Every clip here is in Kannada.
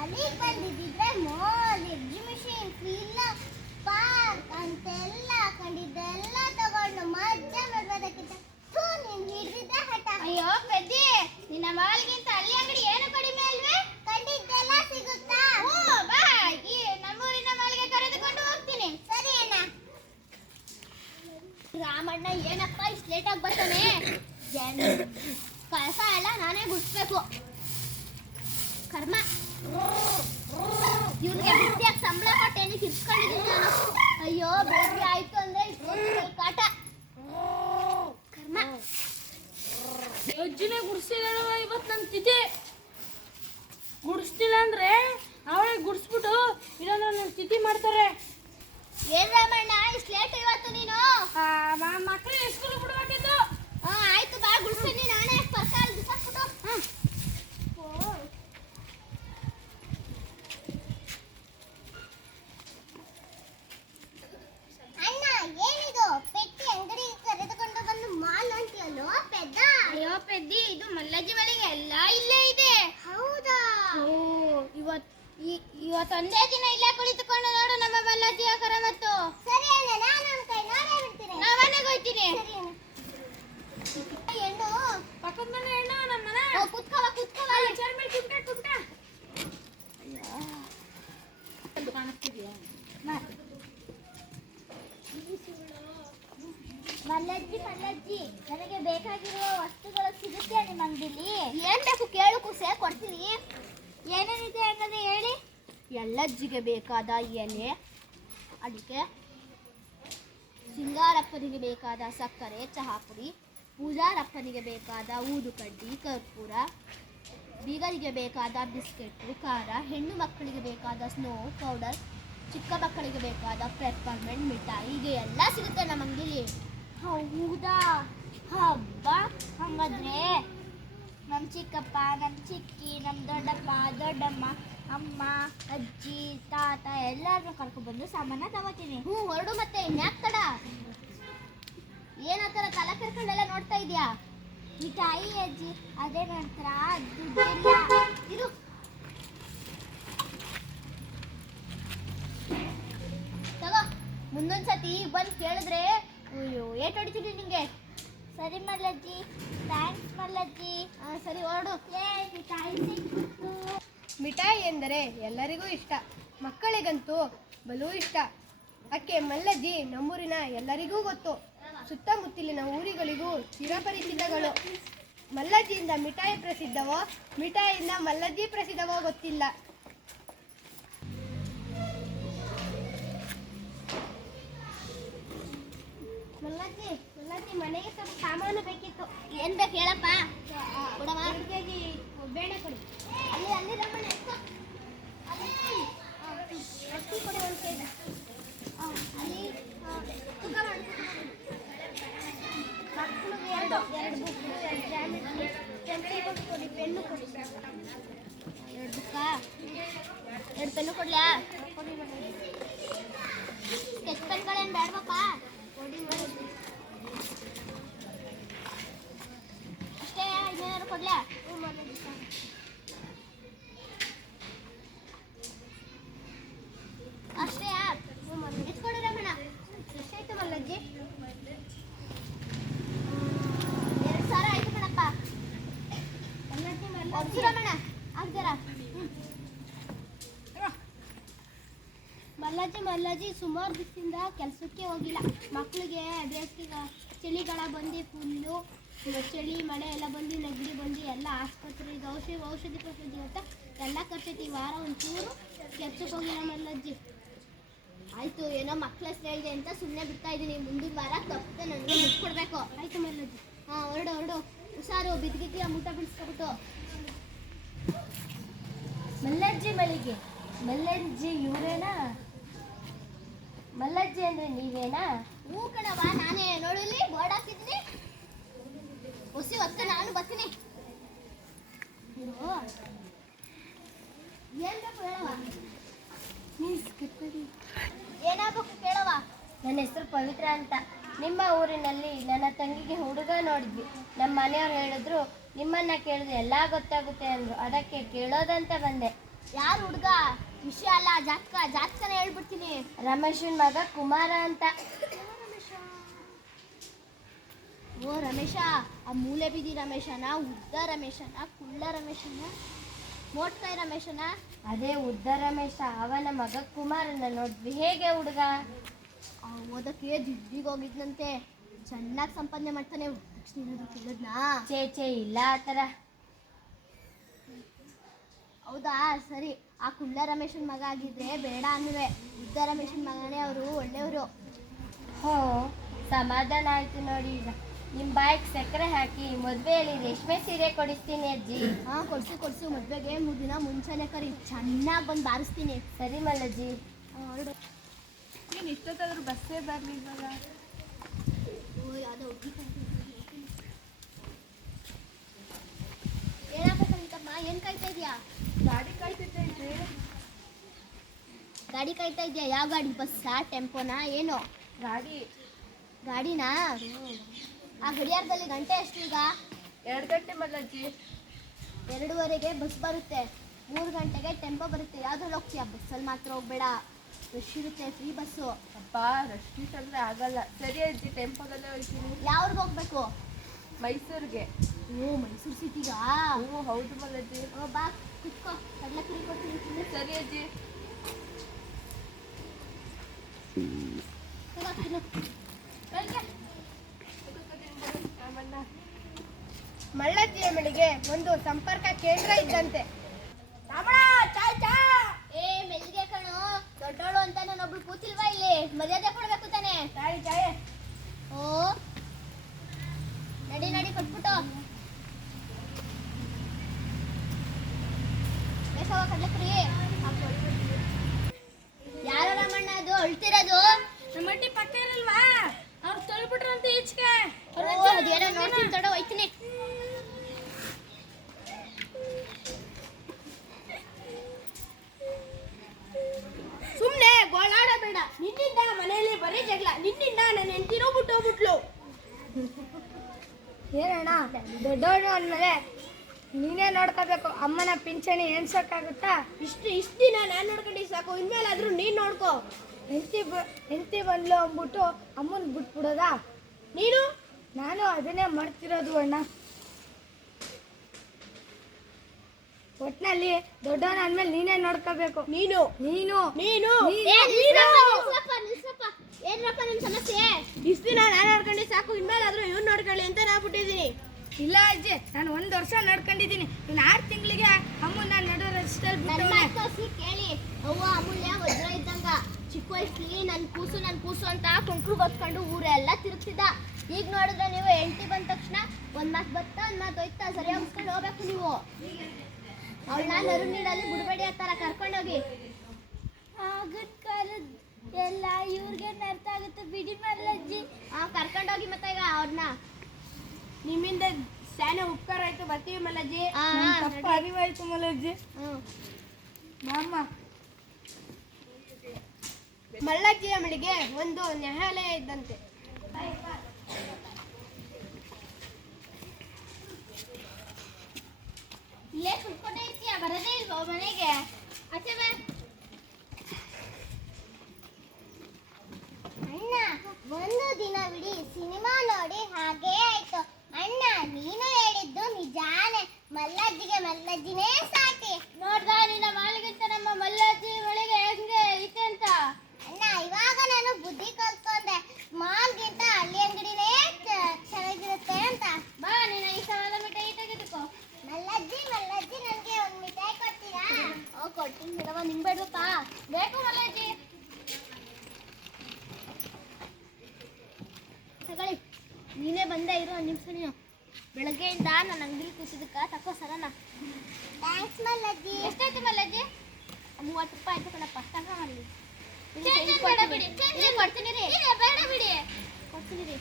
ಅಲ್ಲಿಗೆ ಬಂದಿದ್ದಿದ್ರೆ ಮಾಲ್ ಎಕ್ಸಿಬಿಷನ್ ಇಲ್ಲ ಪಾರ್ಕ್ ಅಂತೆಲ್ಲ ಕಂಡಿದ್ದೆಲ್ಲ ತಗೊಂಡು ಮಜಾ ಮಾಡ್ಬೋದಕ್ಕಿಂತ ನೀನ್ ಹಿಡಿದಿದ್ದೆ ಹಠ. ಅಯ್ಯೋ ಪೆದ್ದಿ, ನಿನ್ನ ಮಾಲ್ಗಿಂತ ಅಲ್ಲಿ ಅಂಗಡಿ ಏನು ಕಡಿಮೆ ಅಲ್ವೇ? ಕಂಡಿದ್ದೆಲ್ಲ ಸಿಗುತ್ತಾ? ಬಾ, ಈ ನಮ್ಮೂರಿನ ಮಾಲ್ಗೆ ಕರೆದುಕೊಂಡು ಹೋಗ್ತೀನಿ. ಸರಿ ಅಣ್ಣ. ರಾಮಣ್ಣ ಏನಪ್ಪ ಇಷ್ಟು ಲೇಟಾಗಿ ಬರ್ತಾನೆ? ಕಸ ಎಲ್ಲ ನಾನೇ ಗುಡಿಸ್ಬೇಕು. ಕರ್ಮ, ಇವ್ರಿಗೆ ಬಿಸಿಯಾಗಿ ಸಂಬಳ ಕೊಟ್ಟೇನೆ ಕಿರ್ಸ್ಕೊಂಡಿದ್ದೀನಿ ನಾನು. ಅಯ್ಯೋ ಬೇರೆ ಆಯ್ತು ಅಂದ್ರೆ ಕಾಟ. ಕರ್ಮ. ಅಜ್ಜಿನೇ ಗುಡಿಸಿಲ್ಲ ಇವತ್ತು ನನ್ನ ತಿಥಿ. ಗುಡಿಸ್ತಿಲ್ಲ ಅಂದ್ರೆ ಅವಳೇ ಗುಡಿಸ್ಬಿಟ್ಟು ಇಲ್ಲಾಂದ್ರೆ ನನ್ನ ತಿಥಿ ಮಾಡ್ತಾರೆ. ಏನ್ ರಾಮಣ್ಣ ಇಷ್ಟು ಲೇಟ್ ಇವತ್ತು ನೀನು? ಮಕ್ಕಳು ಸ್ಕೂಲ್ ಬಿಡ್ಬೇಕಿತ್ತು. ಆಯ್ತು ಬಾ, ಗುಡಿಸ್ತೀನಿ ನಾನೇ. ಪರ್ಕಾಲ್ ಬಿಸಾಕ್ಬಿಟ್ಟು. ಅಣ್ಣ ಏನಿದು ಪೆಟ್ಟಿ ಅಂಗಡಿ ಕರೆದುಕೊಂಡು ಬಂದು ಮಾಲ್ ಅಂತೀಯಲ್ಲೋ ಪೆದ್ದ? ಅಯ್ಯೋ ಪೆದ್ದಿ, ಇದು ಮಲ್ಲಜ್ಜಿ ಮಳೆಗೆ ಎಲ್ಲ ಇಲ್ಲೇ ಇದೆ. ಹೌದಾ? ಇವತ್ತೊಂದೇ ದಿನ ಇಲ್ಲೇ ಕುಳಿತುಕೊಂಡು ನೋಡು ನಮ್ಮ ಮಲ್ಲಜ್ಜಿಯ ಕರಮತ್ತು. ಸರಿ ಅಣ್ಣ, ನಾನು ನಮ್ಮ ಕೈ ನೋಡೇ ಬಿಡ್ತೀನಿ. ನಾ ಮನೆಗೆ ಹೋಗ್ತೀನಿ. ಸರಿ ಅಣ್ಣ. ಹೆಣ್ಣು ಪಕ್ಕದ ಮನೆ ಹೆಣ್ಣು ನಮ್ಮ ಮನೆ. ಕುತ್ಕವ ಕುತ್ಕವ. ಚೇರ್ ಮೇಲೆ ಕುತ್ಕ. ಕಾಣಿಸ್ತಿದ್ಯಾ? ಮಲ್ಲಜ್ಜಿ ನನಗೆ ಬೇಕಾಗಿರುವ ವಸ್ತುಗಳು ಸಿಗುತ್ತೆ ನಿಮ್ಮ ಅಂಗಡಿಲಿ? ಏನ್ ಬೇಕು ಕೇಳು ಕುಸೆ, ಕೊಡ್ತೀನಿ. ಏನೇನಿದೆ ಅನ್ನೋದು ಹೇಳಿ. ಎಲ್ಲಜ್ಜಿಗೆ ಬೇಕಾದ ಎಲೆ, ಅಡಿಕೆ, ಸಿಂಗಾರಪ್ಪನಿಗೆ ಬೇಕಾದ ಸಕ್ಕರೆ, ಚಹಾ ಪುಡಿ, ಪೂಜಾರಪ್ಪನಿಗೆ ಬೇಕಾದ ಊದುಕಡ್ಡಿ, ಕರ್ಪೂರ, ಬೀಗರಿಗೆ ಬೇಕಾದ ಬಿಸ್ಕೆಟ್ಟು, ಖಾರ, ಹೆಣ್ಣು ಮಕ್ಕಳಿಗೆ ಬೇಕಾದ ಸ್ನೋ ಪೌಡರ್, ಚಿಕ್ಕ ಮಕ್ಕಳಿಗೆ ಬೇಕಾದ ಪೆಪ್ಪರ್ಮೆಂಟ್ ಮಿಠಾಯಿ, ಹೀಗೆ ಎಲ್ಲ ಸಿಗುತ್ತೆ ನಮ್ಮ ಅಂಗಡಿಲಿ. ಹೌದಾ? ಹಬ್ಬ. ಹಂಗಾದ್ರೆ ನಮ್ಮ ಚಿಕ್ಕಪ್ಪ, ನಮ್ಮ ಚಿಕ್ಕಿ, ನಮ್ಮ ದೊಡ್ಡಪ್ಪ, ದೊಡ್ಡಮ್ಮ, ಅಮ್ಮ, ಅಜ್ಜಿ, ತಾತ ಎಲ್ಲರನ್ನೂ ಕರ್ಕೊಂಡ್ಬಂದು ಸಾಮಾನ ತಗೋತೀನಿ. ಹೊರಡು. ಮತ್ತೆ ಇನ್ಯಾಕ್ ತಡ? ಏನ ಥರ ತಲೆ ಕೆರ್ಕೊಂಡೆಲ್ಲ ನೋಡ್ತಾ ಇದೀಯಾ? ಮಿಠಾಯಿ ಅಜ್ಜಿ, ಅದೇ ನಂತರ ದುಡ್ಡಿಲ್ಲ. ಇರು. ತಗೋ. ಮುಂದೊಂದ್ಸತಿ ಬಂದು ಕೇಳಿದ್ರೆ ಅಯ್ಯೋ ಏಟ್ ಹೊಡಿತೀನಿ ನಿಂಗೆ. ಸರಿ ಮಲ್ಲಜ್ಜಿ, ಥ್ಯಾಂಕ್ಸ್ ಮಲ್ಲಜ್ಜಿ. ಸರಿ ಹೊರಡು. ಮಿಠಾಯಿ ಸಿಕ್ಕಿತು. ಮಿಠಾಯಿ ಎಂದರೆ ಎಲ್ಲರಿಗೂ ಇಷ್ಟ, ಮಕ್ಕಳಿಗಂತೂ ಬಲೂ ಇಷ್ಟ. ಅಕ್ಕೆ ಮಲ್ಲಜ್ಜಿ ನಮ್ಮೂರಿನ ಎಲ್ಲರಿಗೂ ಗೊತ್ತು, ಸುತ್ತಮುತ್ತಲಿನ ಊರುಗಳಿಗೂ ಚಿರಪರಿಚಿತಗಳು. ಮಲ್ಲಜ್ಜಿಯಿಂದ ಮಿಠಾಯಿ ಪ್ರಸಿದ್ಧವೋ, ಮಿಠಾಯಿಯಿಂದ ಮಲ್ಲಜ್ಜಿ ಪ್ರಸಿದ್ಧವೋ ಗೊತ್ತಿಲ್ಲ. ಮಲ್ಲಜ್ಜಿ ಮನೆಗೆ ಸ್ವಲ್ಪ ಸಾಮಾನು ಬೇಕಿತ್ತು. ಏನ್ ಬೇಕು ಹೇಳಪ್ಪ. ಕೊಡಮ್ಮ. 2 kg ಬೇಳೆ ಕೊಡಿ. ಅಲ್ಲಿ ರಮಣ ಎತ್ಕೊ. ಅಕ್ಕಿ ಕೊಡಿ 1 kg. ಅಲ್ಲಿ ತೂಕ ಮಾಡಿ. ಮಕ್ಕಳಿಗೆ 2 ಬುಕ್, 2 ಜಾಮಿಟ್ರಿ, ಪೆನ್ಸಿಲ್ ಕೊಡಿ, ಪೆನ್ನು ಕೊಡಿ. 2 ಬುಕ್ಕಾ? 2 ಪೆನ್ನು ಕೊಡ್ಲಾ? ಕೊಡಿ ಮನೆಗೆ. ಸ್ಕೆಚ್ ಪೆನ್ಗಳೇನು ಬೇಡವಪ್ಪ? ಕೊಡಿ ಮನೆಗೆ. ಅಷ್ಟೇ, ಇನ್ನೇನಾದ್ರು ಕೊಡ್ಲಾ? ಅಷ್ಟೇ. ಎತ್ಕೊಡು ರಮಣ. ಎಷ್ಟಾಯ್ತು ಮಲ್ಲಜ್ಜಿ? 2,000 ಆಯ್ತು ಕಣಪ್ಪ. ಒಪ್ಸು ರಮಣ, ಆಗ್ದಾರ. ಮಲ್ಲಜ್ಜಿ ಸುಮಾರು ದಿವಸದಿಂದ ಕೆಲಸಕ್ಕೆ ಹೋಗಿಲ್ಲ. ಮಕ್ಕಳಿಗೆ ಬೇಸಿಗೆ ಚಳಿಗಾಲ ಬಂದು ಫುಲ್ಲು ಚಳಿ ಮಳೆ ಎಲ್ಲ ಬಂದು ನೆಗಡಿ ಬಂದು ಎಲ್ಲ ಆಸ್ಪತ್ರೆಗೆ ಔಷಧಿ ಅಂತ ಎಲ್ಲ ಖರ್ಚೈತಿ. ಈ ವಾರ ಒಂಚೂರು ಕೆಲ್ಸಕ್ಕೆ ಹೋಗಿಲ್ಲ ಮಲ್ಲಜ್ಜಿ. ಆಯ್ತು, ಏನೋ ಮಕ್ಳ ಹೆಸರು ಹೇಳಿದೆ ಅಂತ ಸುಮ್ಮನೆ ಬಿಡ್ತಾ ಇದ್ದೀನಿ. ಮುಂದಿನ ವಾರ ತಪ್ಪದೆ ನನಗೆ ದುಡ್ಡು ಕೊಡಬೇಕು. ಆಯ್ತು ಮಲ್ಲಜ್ಜಿ. ಹೊರಡು. ಹುಷಾರು, ಬಿದ್ದಿಗಿದ್ದಿ ಮೂಟ ಬಿಡಿಸ್ಕೊಬಿಟ್ಟು. ಮಲ್ಲಜ್ಜಿ ಮಳಿಗೆ. ಮಲ್ಲಜ್ಜಿ ಇವರೇನಾ? ಮಲ್ಲಜ್ಜಿ ಅಂದ್ರೆ ನೀವೇನಾ? ಹೂ ಕಣವ, ನಾನೇ. ನೋಡಲಿ ಬೋರ್ಡ್ ಹಾಕಿದ್ದೀನಿ. ಹೊಸಿ ಹೊತ್ತು ನಾನು ಬರ್ತೀನಿ. ಏನ್ ಬೇಕು ಹೇಳವ? ಏನಾಗಬೇಕು ಕೇಳವ? ನನ್ನ ಹೆಸರು ಪವಿತ್ರ ಅಂತ. ನಿಮ್ಮ ಊರಿನಲ್ಲಿ ನನ್ನ ತಂಗಿಗೆ ಹುಡುಗ ನೋಡಿದ್ವಿ. ನಮ್ಮ ಮನೆಯವ್ರು ಹೇಳಿದ್ರು ನಿಮ್ಮನ್ನ ಕೇಳಿದ್ರೆ ಎಲ್ಲ ಗೊತ್ತಾಗುತ್ತೆ ಅಂದರು. ಅದಕ್ಕೆ ಕೇಳೋದಂತ ಬಂದೆ. ಯಾರು ಹುಡುಗ? ವಿಷಯ ಅಲ್ಲ, ಜಾತಕನ ಹೇಳ್ಬಿಡ್ತೀನಿ. ರಮೇಶನ್ ಮಗ ಕುಮಾರ ಅಂತ. ಓ ರಮೇಶ, ಆ ಮೂಲೆ ಬೀದಿ ರಮೇಶನ, ಉದ್ದ ರಮೇಶನ, ಕುಳ್ಳ ರಮೇಶನ, ಮೋಟ್ಕಾಯಿ ರಮೇಶನ? ಅದೇ ಉದ್ದ ರಮೇಶ, ಅವನ ಮಗ ಕುಮಾರನ ನೋಡಿದ್ವಿ. ಹೇಗೆ ಹುಡುಗ? ಓದಕ್ಕೆ ದಿಲ್ಲಿಗೆ ಹೋಗಿದ್ನಂತೆ, ಚೆನ್ನಾಗಿ ಸಂಪಾದನೆ ಮಾಡ್ತಾನೆ. ಕೇಳಿದ್ನಾ? ಚೇ ಇಲ್ಲ ಆ ಥರ. ಹೌದಾ, ಸರಿ. ಆ ಕುಳ್ಳ ರಮೇಶನ್ ಮಗ ಆಗಿದ್ರೆ ಬೇಡ ಅನ್ನುವೆ. ಉದ್ದ ರಮೇಶನ್ ಮಗನೇ ಅವರು, ಒಳ್ಳೆಯವರು. ಹೋ, ಸಮಾಧಾನ ಆಯ್ತು ನೋಡಿ. ಈಗ ನಿಮ್ಮ ಬಾಯಿಗೆ ಸಕ್ಕರೆ ಹಾಕಿ ಮದುವೆಯಲ್ಲಿ ರೇಷ್ಮೆ ಸೀರೆ ಕೊಡಿಸ್ತೀನಿ ಅಜ್ಜಿ. ಹಾಂ, ಕೊಡ್ಸು. ಮದುವೆಗೆ 3 ದಿನ ಮುಂಚೆನೆ ಕರಿ, ಚೆನ್ನಾಗಿ ಬಂದು ಬಾರಿಸ್ತೀನಿ. ಸರಿ ಮಲ್ಲಜ್ಜಿ. ಹೊರಡು. ನೀನು ಇಷ್ಟೊತ್ತಾದ್ರೂ ಬಸ್ಸೇ ಬರಲಿಲ್ವಲ್ಲ? ಯಾವುದೋ ಹುಡುಗಿ ಏನಾಗಬೇಕಂತಮ್ಮ? ಏನು ಕಾಯ್ತಾ ಇದೆಯಾ? ಗಾಡಿ ಕಾಯ್ತಿದ್ದೆ. ಗಾಡಿ ಕಾಯ್ತಾ ಇದೆಯಾ? ಯಾವ ಗಾಡಿ? ಬಸ್ಸಾ, ಟೆಂಪೋನಾ, ಏನು? ಗಾಡಿನಾ? ಆ ಗಡಿಯಾರದಲ್ಲಿ ಗಂಟೆ ಎಷ್ಟು ಈಗ? 2 ಗಂಟೆ ಮಲ್ಲಜ್ಜಿ. 2:15ಗೆ ಬಸ್ ಬರುತ್ತೆ, 3 ಗಂಟೆಗೆ ಟೆಂಪೋ ಬರುತ್ತೆ. ಯಾವ್ದ್ರಲ್ಲಿ ಹೋಗ್ತೀಯಾ? ಬಸ್ಸಲ್ಲಿ ಮಾತ್ರ ಹೋಗ್ಬೇಡ, ರಶ್ ಇರುತ್ತೆ, ಫ್ರೀ ಬಸ್ಸು. ಅಪ್ಪ, ರಶ್ಮಿತ್ ಅಂದರೆ ಆಗಲ್ಲ. ಸರಿ ಅಜ್ಜಿ, ಟೆಂಪೋದಲ್ಲೇ ಹೋಗ್ತೀನಿ. ಯಾವ್ರಿಗೆ ಹೋಗ್ಬೇಕು? ಮೈಸೂರಿಗೆ. ಓ, ಮೈಸೂರು ಸಿಟಿಗಾ? ಹ್ಞೂ ಹೌದು ಮಲ್ಲಜ್ಜಿ. ಓ, ಬಾ ಕುತ್ಕೋ, ಕಡಲೆಪುರಿ ಕೊಡ್ತೀನಿ. ಸರಿ ಅಜ್ಜಿ. ಮಲ್ಲಜ್ಜಿಯ ಮನೆಗೆ ಒಂದು ಸಂಪರ್ಕ ಕೇಂದ್ರ ಇದ್ದಂತೆ. ಏ ಮೆಲ್ಲಿಗೆ ಕಣು, ದೊಡ್ಡೋಳು ಅಂತ ನಾನೊಬ್ಳು ಕೂತಿಲ್ವಾ ಇಲ್ಲಿ? ಮರ್ಯಾದೆ ಕೊಡ್ಬೇಕು ತಾನೆ. ಓ, ನಡಿ ಕೊಟ್ಬಿಟ್ಟು ಬೇಸವ ಕಡ್ಲೆಪುರಿ. ಯಾರೋ ರಾಮಣ್ಣ ಅದು ಅಳ್ತಿರೋದು? ನಮ್ಮ ಮಟ್ಟಿ ಪಕ್ಕ ಇರಲ್ವಾ? ಅವ್ರು ತೊಳ್ಬಿಟ್ರಂತ ಈಚೆಗೆ. ಅದೇನೋ ನೋಡ್ತೀನಿ, ತಡ ಹೋಯ್ತೀನಿ. ಸುಮ್ಮನೆ ಗೋಳಾಡಬೇಡ. ನಿನ್ನಿಂದ ಮನೆಯಲ್ಲಿ ಬರೀ ಜಗಳ. ನಿನ್ನಿಂದ ನನ್ನ ಹೆಂಡತಿನೂ ಬಿಟ್ಟೋಗ್ಬಿಟ್ಲು. ಏನಣ್ಣ, ದೊಡ್ಡವನು ಅಂದಮೇಲೆ ನೀನೇ ನೋಡ್ಕೋಬೇಕು. ಅಮ್ಮನ ಪಿಂಚಣಿ ಎಣ್ಸೋಕ್ಕಾಗುತ್ತಾ? ಇಷ್ಟು ದಿನ ನಾನು ನೋಡ್ಕೊಂಡು ಸಾಕು, ಇನ್ಮೇಲಾದ್ರೂ ನೀನು ನೋಡ್ಕೋ. ಹೆಂಡತಿ ಬಂದ್ಲು ಅಂದ್ಬಿಟ್ಟು ಅಮ್ಮನ ಬಿಟ್ಬಿಡೋದಾ? ನೀನು? ನಾನು ಅದನ್ನೇ ಮಾಡ್ತಿರೋದು ಅಣ್ಣ. ಒಟ್ನಲ್ಲಿ ದೊಡ್ಡವನ ಅಂದ್ಮೇಲೆ ನೀನೇ ನೋಡ್ಕೋಬೇಕು. ನೀನು ನಿಲ್ಸಪ್ಪ. ಏನ್ರಪ್ಪ ನಿಮ್ ಸಮಸ್ಯೆ? ಇಷ್ಟು ದಿನ ನಾನು ನೋಡ್ಕೊಂಡು ಸಾಕು, ಇನ್ಮೇಲಾದ್ರೂ ಇವ್ನು ನೋಡ್ಕೊಳ್ಳಿ ಅಂತ ನಾ ಬಿಟ್ಟಿದ್ದೀನಿ. ಇಲ್ಲ ಅಜ್ಜಿ, ನಾನು 1 ವರ್ಷ ನೋಡ್ಕೊಂಡಿದ್ದೀನಿ. ಇನ್ನು 6 ತಿಂಗಳಿಗೆ ಅಮ್ಮನ ನಡು ರಸ್ತೆಯಲ್ಲಿ ನನ್ನ ಬಿಟ್ಟವನೆ. ಮಾತು ಕೇಳಿ. ಅವ್ವ ಅಮೂಲ್ಯ ವಜ್ರ ಇದ್ದಂಗ. ಚಿಕ್ಕ ವಯಸ್ಸಲ್ಲಿ ನನ್ನ ಕೂಸು ಅಂತ ಕುಂಟ್ರು ಬತ್ಕೊಂಡು ಊರೆಲ್ಲ ತಿರುಗ್ತಿದ್ದ. ಈಗ ನೋಡಿದ್ರೆ ನೀವು ಹೆಂಡತಿ ಬಂದ ತಕ್ಷಣ ಒಂದ್ ಮಾತು ಬತ್ತಾ, ಒಂದ್ ಮಾತು ಹೋಯ್ತಾ, ಸರಿಯಾಗಿ ಉಸ್ಕೊಂಡು ಹೋಗ್ಬೇಕು ನೀವು. ಅವಳನ್ನ ನರು ನೀರಲ್ಲಿ ಬಿಡಬೇಡಿ ಅಂತಾರ, ಕರ್ಕೊಂಡೋಗಿ. ಆಗಿನ ಕಾಲದ ಎಲ್ಲ ಇವ್ರಿಗೆ ಅರ್ಥ ಆಗುತ್ತೆ ಬಿಡಿ ಮಲ್ಲಜ್ಜಿ. ಕರ್ಕೊಂಡೋಗಿ ಮತ್ತೆ ಈಗ ಅವ್ರನ್ನ. ನಿಮ್ಮಿಂದ ಸ್ಯಾನೆ ಉಪಕಾರ ಆಯ್ತು. ಬರ್ತೀವಿ ಮಲ್ಲಜ್ಜಿ. ತಪ್ಪು ಅರಿವಾಯ್ತು ಮಲ್ಲಜ್ಜಿ. ಮಾಮ, ಮಲ್ಲಜ್ಜಿಯ ಮನೆಗೆ ಒಂದು ನ್ಯಾಯಾಲಯ ಇದ್ದಂತೆ. ಇಲ್ಲೇ ಕುತ್ಕೊಂಡೇ ಇರ್ತೀಯ, ಬರೋದೇ ಇಲ್ವೋ ಮನೆಗೆ? ಆಚೆ ಬಾ. ಅಣ್ಣ, ಒಂದು ದಿನವಿಡೀ ಸಿನಿಮಾ ನೋಡಿ ಹಾಗೇ ಆಯ್ತು. ಅಣ್ಣ, ನೀನು ಹೇಳಿದ್ದು ನಿಜಾನೇ. ಮಲ್ಲಜ್ಜಿನೇ ಸಾಟಿ. ನೋಡ್ದ ನಿನ್ನ ಮಾಲಿಗಿಂತ ನಮ್ಮ ಮಲ್ಲಜ್ಜಿ ಒಳಗೆ ಹೆಂಗೆ ಐತೆ ಅಂತ. ಅಣ್ಣ, ಇವಾಗ ನಾನು ಬುದ್ಧಿ ಕಲ್ತ್ಕೊಂಡೆ. ಮಾಲ್ಗಿಂತ ಹಳ್ಳಿ ಅಂಗಡಿನೇ ಚೆನ್ನಾಗಿರುತ್ತೆ ಅಂತ. ಬಾ, ನೀನು ಈ ಸಲ ಮಿಠಾಯಿ ತೆಗೆದುಕೋ. ಮಲ್ಲಜ್ಜಿ, ನನಗೆ ಒಂದು ಮಿಠಾಯಿ ಕೊಡ್ತೀರಾ? ಕೊಡ್ತೀನಿ ಬಿಡವ, ನಿಂಗೆ ಬೇಡಪ್ಪ? ಬೇಕು ಮಲ್ಲಜ್ಜಿ, ತಗೊಳ್ಳಿ. ನೀನೇ ಬಂದೆ, ಇರು 1 ನಿಮಿಷ. ನೀನು ಬೆಳಗ್ಗೆಯಿಂದ ನನ್ನ ಅಂಗಡಿ ಕೂತಿದ್ದಕ್ಕ ತಕೋ ಸರನ. ಥ್ಯಾಂಕ್ಸ್ ಮಲ್ಲಜ್ಜಿ. ಎಷ್ಟಾಯ್ತು ಮಲ್ಲಜ್ಜಿ? 30 ರೂಪಾಯಿ ಆಯ್ತು ಕಣಪ್ಪ, ತಗೋ ಮಾಡಿ. ಕೊಡ್ತೀನಿ ರೀ. ಬೇಡ ಬಿಡಿ, ಕೊಡ್ತೀನಿ ರೀ,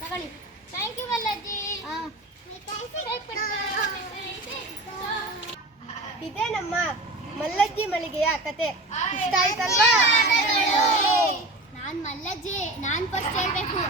ತಗೊಳ್ಳಿ. Thank you Mallajji. ಇದೇ ನಮ್ಮ ಮಲ್ಲಜ್ಜಿ ಮಳಿಗೆಯ ಕತೆ. ಇಷ್ಟ ಆಯ್ತಲ್ವಾ? ನಾನ್ ಮಲ್ಲಜ್ಜಿ, ನಾನ್ ಫಸ್ಟ್ ಹೇಳ್ಬೇಕು.